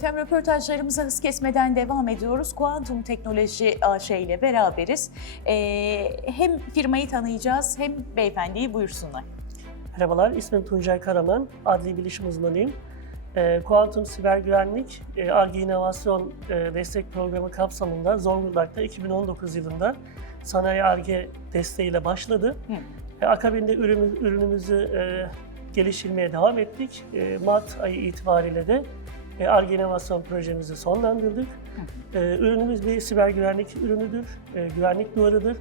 Efendim röportajlarımıza hız kesmeden devam ediyoruz. Kuantum Teknoloji AŞ ile beraberiz. Ee, hem firmayı tanıyacağız hem beyefendiyi buyursunlar. Merhabalar, ismim Tuncay Karaman, adli bilişim uzmanıyım. E, Kuantum Siber Güvenlik, e, ARGE İnovasyon e, Destek Programı kapsamında Zonguldak'ta 2019 yılında sanayi ARGE desteğiyle başladı. Hı. E, akabinde ürünü, ürünümüzü e, geliştirmeye devam ettik. E, Mart ayı itibariyle de e, ARGE İnovasyon projemizi sonlandırdık. E, ürünümüz bir siber güvenlik ürünüdür, e, güvenlik duvarıdır.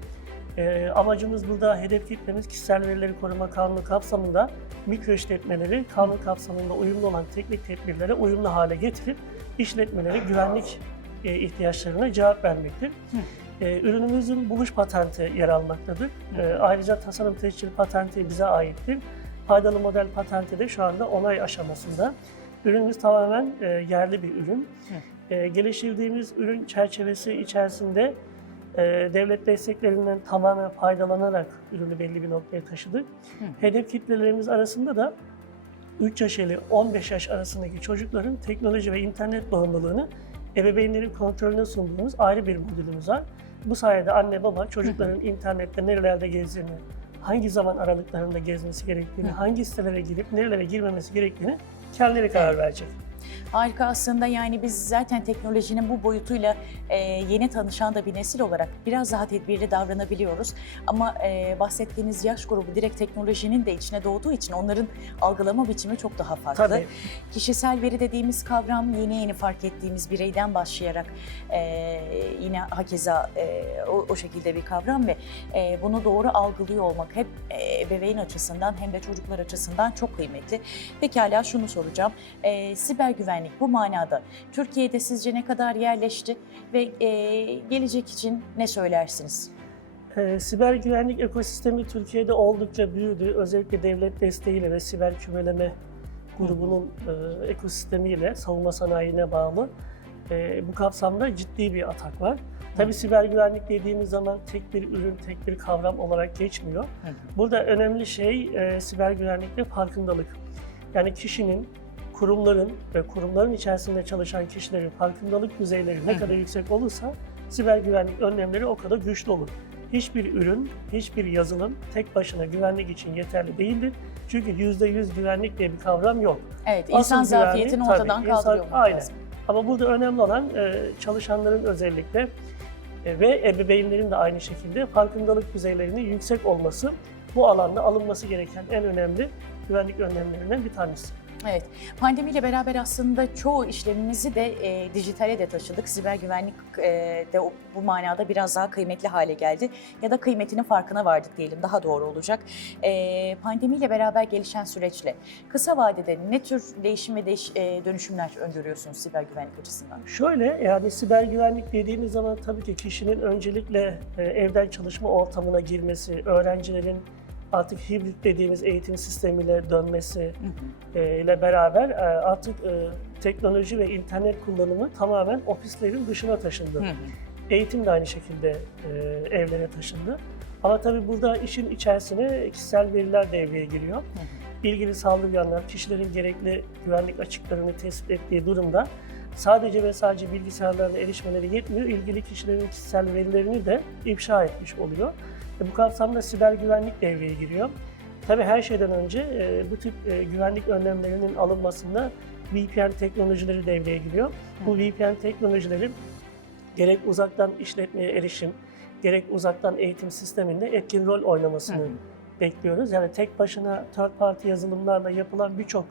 E, amacımız burada hedef kitlemiz kişisel verileri koruma kanunu kapsamında mikro işletmeleri kanun kapsamında uyumlu olan teknik tedbirlere uyumlu hale getirip işletmeleri güvenlik e, ihtiyaçlarına cevap vermektir. E, ürünümüzün buluş patenti yer almaktadır. E, ayrıca tasarım tescil patenti bize aittir. Faydalı model patenti de şu anda onay aşamasında. Ürünümüz tamamen e, yerli bir ürün. E, geliştirdiğimiz ürün çerçevesi içerisinde e, devlet desteklerinden tamamen faydalanarak ürünü belli bir noktaya taşıdık. Hedef kitlelerimiz arasında da 3 yaş ile 15 yaş arasındaki çocukların teknoloji ve internet bağımlılığını ebeveynlerin kontrolüne sunduğumuz ayrı bir modülümüz var. Bu sayede anne baba çocukların internette nerelerde gezdiğini, hangi zaman aralıklarında gezmesi gerektiğini, hangi sitelere girip nerelere girmemesi gerektiğini kendileri karar verecek. Harika aslında yani biz zaten teknolojinin bu boyutuyla e, yeni tanışan da bir nesil olarak biraz daha tedbirli davranabiliyoruz. Ama e, bahsettiğiniz yaş grubu direkt teknolojinin de içine doğduğu için onların algılama biçimi çok daha farklı. Tabii. Kişisel veri dediğimiz kavram yeni yeni fark ettiğimiz bireyden başlayarak e, yine hakeza e, o, o şekilde bir kavram ve e, bunu doğru algılıyor olmak hem e, ebeveyn açısından hem de çocuklar açısından çok kıymetli. Pekala şunu soracağım. E, siber güvenlik bu manada Türkiye'de sizce ne kadar yerleşti ve e, gelecek için ne söylersiniz? Ee, siber güvenlik ekosistemi Türkiye'de oldukça büyüdü. Özellikle devlet desteğiyle ve siber kümeleme grubunun e, ekosistemiyle savunma sanayine bağlı. E, bu kapsamda ciddi bir atak var. Tabii siber güvenlik dediğimiz zaman tek bir ürün, tek bir kavram olarak geçmiyor. Burada önemli şey e, siber güvenlikte farkındalık. Yani kişinin, kurumların ve kurumların içerisinde çalışan kişilerin farkındalık düzeyleri ne kadar yüksek olursa siber güvenlik önlemleri o kadar güçlü olur. Hiçbir ürün, hiçbir yazılım tek başına güvenlik için yeterli değildir. Çünkü %100 güvenlik diye bir kavram yok. Evet, Asıl insan zafiyetini ortadan kaldırıyor aynen. lazım. Ama burada önemli olan e, çalışanların özellikle e, ve ebeveynlerin de aynı şekilde farkındalık düzeylerinin yüksek olması bu alanda alınması gereken en önemli güvenlik önlemlerinden bir tanesi. Evet, pandemiyle beraber aslında çoğu işlemimizi de e, dijitale de taşıdık. Siber güvenlik e, de bu manada biraz daha kıymetli hale geldi. Ya da kıymetinin farkına vardık diyelim, daha doğru olacak. E, pandemiyle beraber gelişen süreçle kısa vadede ne tür değişim ve değiş, e, dönüşümler öngörüyorsunuz siber güvenlik açısından? Şöyle yani siber güvenlik dediğimiz zaman tabii ki kişinin öncelikle e, evden çalışma ortamına girmesi, öğrencilerin artık hibrit dediğimiz eğitim sistemiyle dönmesi e, ile beraber e, artık e, teknoloji ve internet kullanımı tamamen ofislerin dışına taşındı. Eğitim de aynı şekilde e, evlere taşındı. Ama tabii burada işin içerisine kişisel veriler devreye giriyor. İlgili saldırganlar kişilerin gerekli güvenlik açıklarını tespit ettiği durumda sadece ve sadece bilgisayarlarına erişmeleri yetmiyor. ilgili kişilerin kişisel verilerini de ifşa etmiş oluyor. E, bu kapsamda siber güvenlik devreye giriyor. Tabii her şeyden önce e, bu tip e, güvenlik önlemlerinin alınmasında VPN teknolojileri devreye giriyor. Bu VPN teknolojileri gerek uzaktan işletmeye erişim, gerek uzaktan eğitim sisteminde etkin rol oynamasını Hı bekliyoruz. Yani tek başına third party yazılımlarla yapılan birçok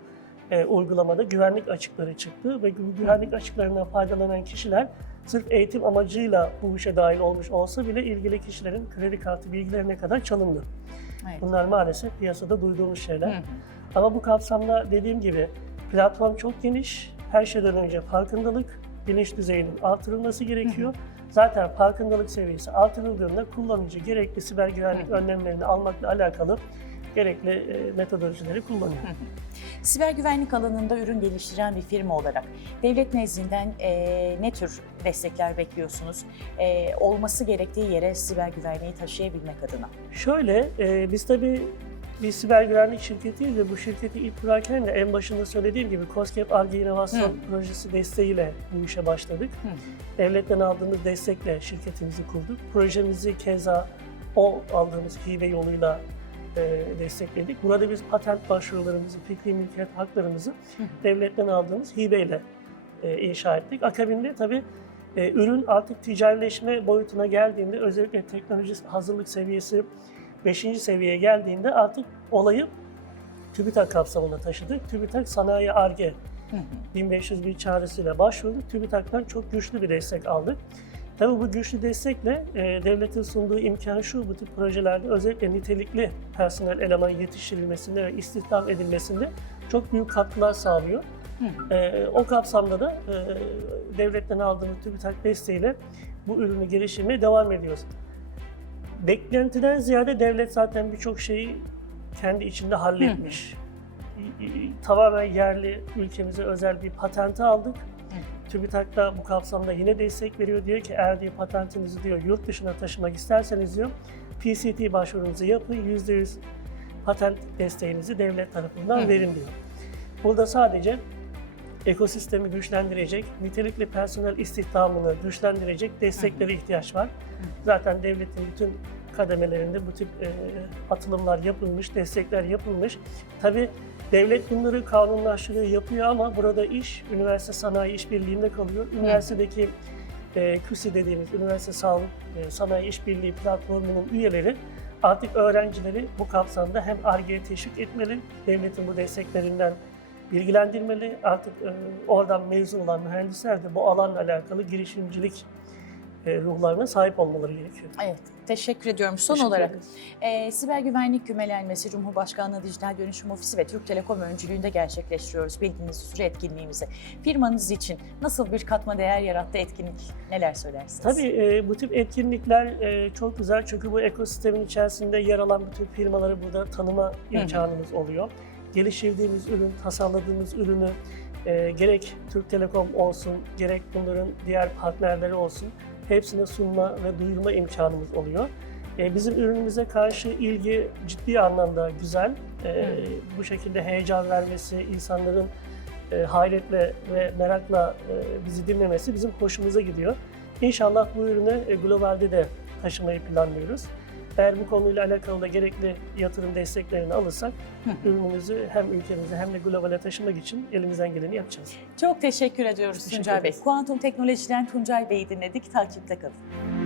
e, uygulamada güvenlik açıkları çıktı ve güvenlik açıklarından faydalanan kişiler sırf eğitim amacıyla bu işe dahil olmuş olsa bile ilgili kişilerin kredi kartı bilgilerine kadar çalındı. Evet. Bunlar maalesef piyasada duyduğumuz şeyler. Hı hı. Ama bu kapsamda dediğim gibi platform çok geniş. Her şeyden önce farkındalık, bilinç düzeyinin artırılması gerekiyor. Zaten farkındalık seviyesi artırıldığında kullanıcı gerekli siber güvenlik Hı hı. önlemlerini almakla alakalı gerekli e, metodolojileri kullanıyor. Siber güvenlik alanında ürün geliştiren bir firma olarak devlet nezdinden e, ne tür destekler bekliyorsunuz? E, olması gerektiği yere siber güvenliği taşıyabilmek adına. Şöyle, e, biz tabii bir siber güvenlik şirketiyiz ve bu şirketi ilk kurarken de en başında söylediğim gibi COSGAP Arge İnovasyon Hı. Projesi desteğiyle bu işe başladık. Hı. Devletten aldığımız destekle şirketimizi kurduk. Projemizi keza o aldığımız hibe yoluyla e, destekledik. Burada biz patent başvurularımızı, fikri mülkiyet haklarımızı devletten aldığımız hibeyle e, inşa ettik. Akabinde tabii e, ürün artık ticarileşme boyutuna geldiğinde özellikle teknoloji hazırlık seviyesi 5. seviyeye geldiğinde artık olayı TÜBİTAK kapsamına taşıdık. TÜBİTAK Sanayi Arge Hı hı. 1501 çağrısıyla başvurduk. TÜBİTAK'tan çok güçlü bir destek aldık. Tabii bu güçlü destekle e, devletin sunduğu imkan şu, bu tip projelerde özellikle nitelikli personel eleman yetiştirilmesinde ve istihdam edilmesinde çok büyük katkılar sağlıyor. Hı hı. E, o kapsamda da e, devletten aldığımız TÜBİTAK desteğiyle bu ürünü geliştirmeye devam ediyoruz. Beklentiden ziyade devlet zaten birçok şeyi kendi içinde halletmiş. İ- Tamamen yerli ülkemize özel bir patenti aldık. TÜBİTAK da bu kapsamda yine destek veriyor. Diyor ki eğer diyor patentinizi diyor yurt dışına taşımak isterseniz diyor PCT başvurunuzu yapın. %100 patent desteğinizi devlet tarafından Hı. verin diyor. Burada sadece ekosistemi güçlendirecek, nitelikli personel istihdamını güçlendirecek desteklere ihtiyaç var. Zaten devletin bütün kademelerinde bu tip e, atılımlar yapılmış, destekler yapılmış. Tabii devlet bunları kanunlaştırıyor, yapıyor ama burada iş üniversite sanayi işbirliğinde kalıyor. Üniversitedeki e, KÜSİ dediğimiz Üniversite Sağlık e, Sanayi İşbirliği Platformu'nun üyeleri artık öğrencileri bu kapsamda hem ARGE'ye teşvik etmeli, devletin bu desteklerinden bilgilendirmeli. Artık e, oradan mezun olan mühendisler de bu alanla alakalı girişimcilik ruhlarına sahip olmaları gerekiyor. Evet, teşekkür ediyorum. Son Teşekkür olarak e, siber güvenlik kümelenmesi Cumhurbaşkanlığı Dijital Dönüşüm Ofisi ve Türk Telekom öncülüğünde gerçekleştiriyoruz bildiğiniz üzere etkinliğimizi. Firmanız için nasıl bir katma değer yarattı etkinlik? Neler söylersiniz? Tabii e, bu tip etkinlikler e, çok güzel çünkü bu ekosistemin içerisinde yer alan bütün firmaları burada tanıma imkanımız oluyor. Geliştirdiğimiz ürün, tasarladığımız ürünü e, gerek Türk Telekom olsun, gerek bunların diğer partnerleri olsun hepsine sunma ve duyurma imkanımız oluyor. E, bizim ürünümüze karşı ilgi ciddi anlamda güzel. E, bu şekilde heyecan vermesi, insanların e, hayretle ve merakla e, bizi dinlemesi bizim hoşumuza gidiyor. İnşallah bu ürünü e, globalde de taşımayı planlıyoruz. Eğer bu konuyla alakalı da gerekli yatırım desteklerini alırsak Hı. ürünümüzü hem ülkemize hem de globale taşımak için elimizden geleni yapacağız. Çok teşekkür ediyoruz Teşekkür Tuncay Bey. Kuantum Teknoloji'den Tuncay Bey'i dinledik. Takipte kalın.